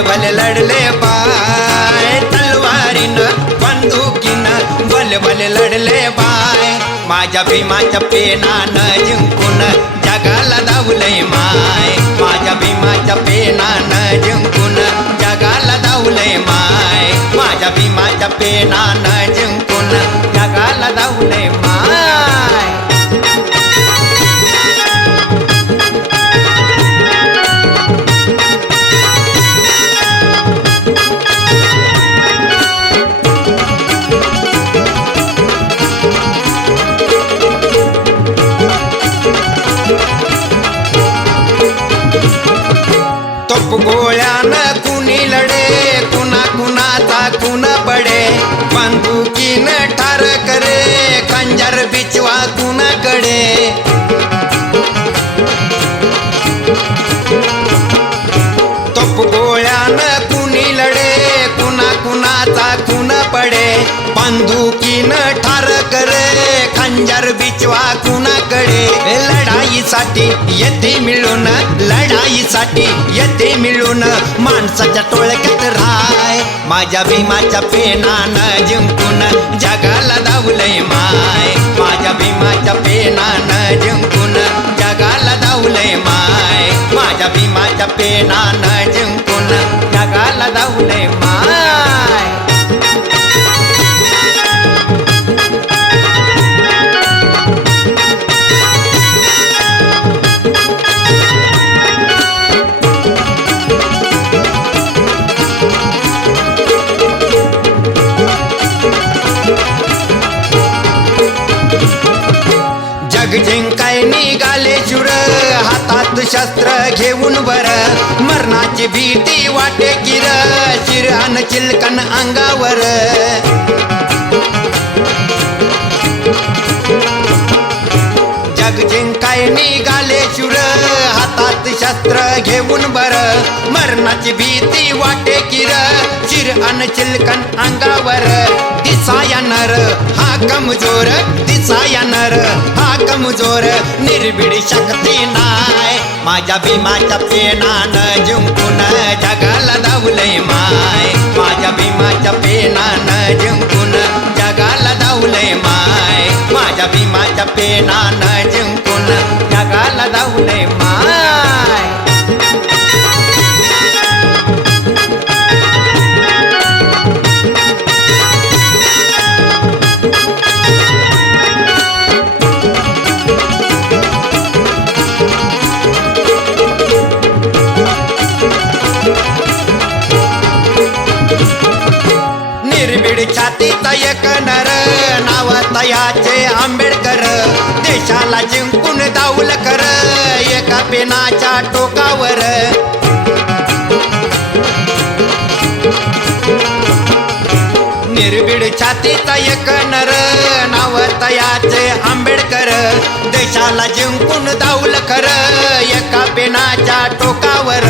भले भले लढले बाय तलवारीनं बंदुकीनं भले भले लढले बाय माझ्या भीमाच्या पेनानं जिंकून जगाला धावलंय माय माझ्या भीमाच्या पेनानं जिंकून जगाला धावलंय माय माझ्या भीमाच्या पेनानं जिंकून जगाला धावलंय माय गोळ्यानं कुणी लढे कुणा कुणाचा कुण पडे बंदुकीनं ठार करे खंजर बिचवा कुणाकडे तोप गोळ्यानं कुणी लढे कुणा कुणाचा कुण पडे बंदुकीनं ठार करे खंजर बिचवा कुणाकडे लढाईसाठी येथे मिळून लढाईसाठी येथे मिळून माणसाच्या टोळक्यात राय माझ्या भीमाच्या पेनानं जिंकून जगाला धावलंय माय माझ्या भीमाच्या पेनानं जिंकून जगाला धावलंय माय माझ्या भीमाच्या पेनानं जिंकून जगाला धावलंय माय जग जिंकाय निघाले शूर हातात शस्त्र घेऊन बर मरणाची भीती वाटे किर शिरहान चिलकन अंगावर जग जिंकाय निघाले शूर हातात शस्त्र घेऊन बर मरणाची भीती वाटे किर शिरहान चिलकन अंगावर दिसाया नर हा कमजोर दिसाया नर हा कमजोर निर्भीड शक्ती नाय माझ्या भीमाच्या पेनानं जिंकून जगाला धावलंय माय माझ्या भीमाच्या पेनानं जिंकून जगाला धावलंय माय माझ्या भीमाच्या पेनानं जिंकून जगाला धावलंय माय निर्भीड छातीचा एक नर नाव तयाचे आंबेडकर देशाला जिंकून धावल कर एका पेनाच्या टोकावर निर्भीड छातीचा एक नर नाव तयाचे आंबेडकर देशाला जिंकून धावल कर एका पेनाच्या टोकावर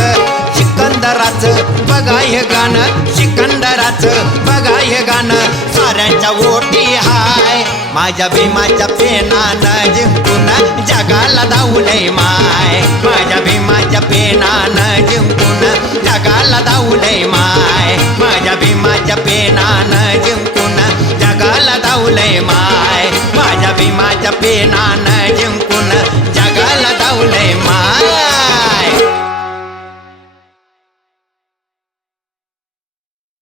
सिकंदराचं बघा हे गाणं सिकंदराचं बघा हे गाणं साऱ्यांच्या ओटी हाय माझ्या भीमाच्या पेनानं जिंकून जगाला धावलंय माय माझ्या भीमाच्या पेनानं जिंकून जगाला धावलंय माय माझ्या भीमाच्या पेनानं जिंकून जगाला धावलंय माय माझ्या भीमाच्या पेनानं